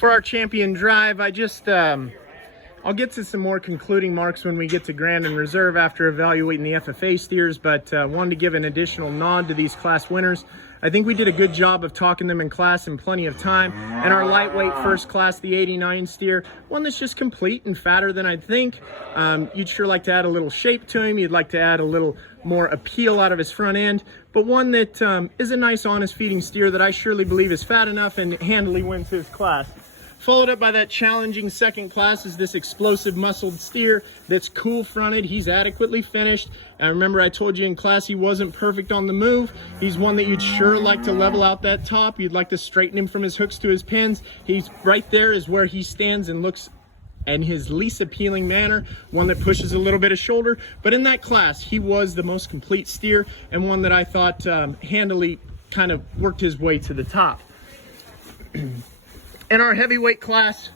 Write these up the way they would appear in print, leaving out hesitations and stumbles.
For our champion drive, I just, I'll get to some more concluding marks when we get to Grand and Reserve after evaluating the FFA steers, but wanted to give an additional nod to these class winners. I think we did a good job of talking them in class in plenty of time. And our lightweight first class, the 89 steer, one that's just complete and fatter than I'd think. You'd sure like to add a little shape to him. You'd like to add a little more appeal out of his front end, but one that is a nice, honest feeding steer that I surely believe is fat enough and handily wins his class. Followed up by that challenging second class is this explosive muscled steer that's cool fronted. He's adequately finished. And remember, I told you in class he wasn't perfect on the move. He's one that you'd sure like to level out that top. You'd like to straighten him from his hooks to his pins. He's right there is where he stands and looks in his least appealing manner, one that pushes a little bit of shoulder. But in that class, he was the most complete steer and one that I thought handily kind of worked his way to the top. In our heavyweight class,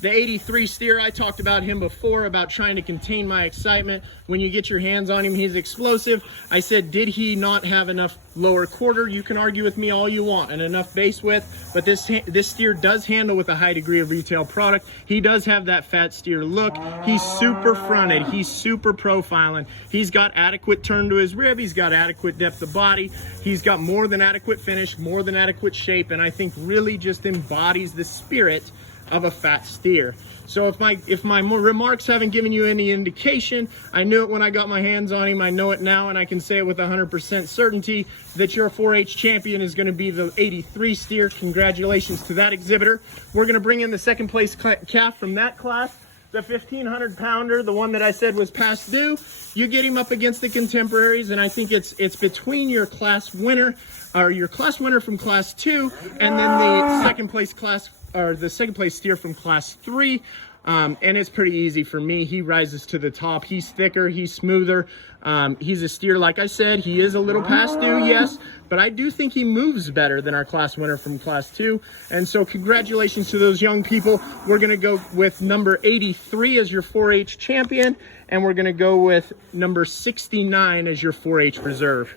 the 83 steer, I talked about him before, about trying to contain my excitement. When you get your hands on him, he's explosive. I said, did he not have enough lower quarter? You can argue with me all you want, and enough base width, but this steer does handle with a high degree of retail product. He does have that fat steer look. He's super fronted. He's super profiling. He's got adequate turn to his rib. He's got adequate depth of body. He's got more than adequate finish, more than adequate shape, and I think really just embodies the spirit of a fat steer. So if my remarks haven't given you any indication, I knew it when I got my hands on him. I know it now, and I can say it with 100% certainty that your 4-H champion is going to be the 83 steer. Congratulations to that exhibitor. We're going to bring in the second place calf from that class, the 1,500 pounder, the one that I said was past due. You get him up against the contemporaries, and I think it's between your class winner, or your class winner from class 2, and then the second place class, or the second place steer from class 3. And it's pretty easy for me. He rises to the top. He's thicker, he's smoother. He's a steer, like I said, he is a little past due, yes, but I do think he moves better than our class winner from class 2. And so congratulations to those young people. We're gonna go with number 83 as your 4-H champion, and we're gonna go with number 69 as your 4-H reserve.